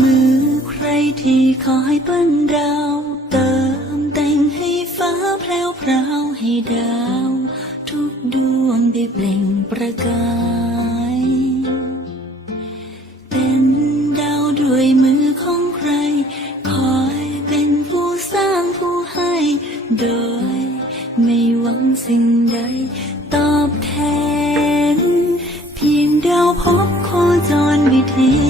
มือใครที่คอยปั้นดาวเติมแต่งให้ฟ้าแพรวพราวให้ดาว ทุกดวงได้เปล่งประกาย เป็นดาวด้วยมือของใคร คอยเป็นผู้สร้างผู้ให้ โดยไม่หวังสิ่งใด ตอบแทน เพียงเดียวพบโคจรวิถี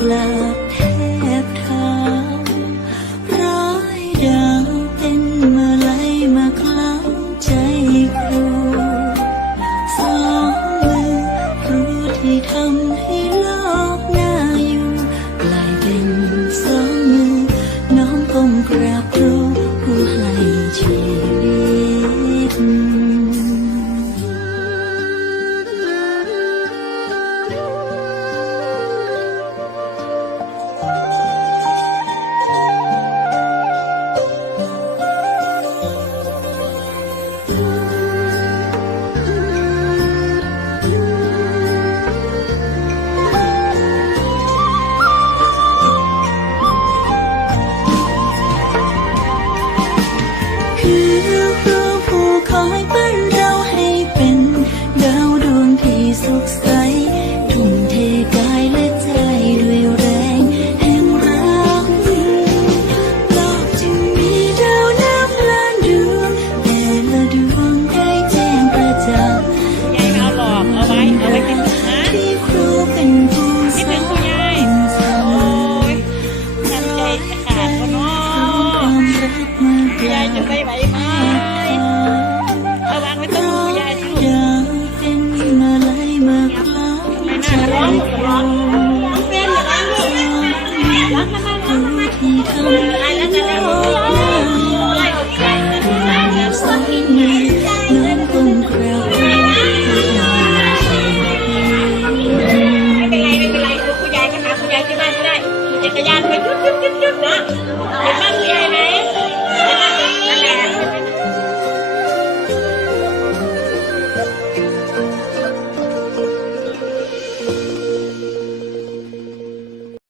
กลาบแทบเท้าร้ายดาเป็นมลัยมาคลำใจครูสองมือครูที่ทำให้โลกน่าอยู่ กลายเป็นสองมือน้อมก้มกราบ จะไปไหวไหมระวังไว้ต้องดูยายสิลูกร้องร้องร้องเป็นอย่างนั้นลูกร้องทำไมร้องทำไมอะไรแล้วจะได้รู้อะไรไม่เป็นไรไม่เป็นไรคุณยายก็หาคุณยายที่บ้านก็ได้จัรยานไปยุดยุดยุดยุดนะเห็นบ้าง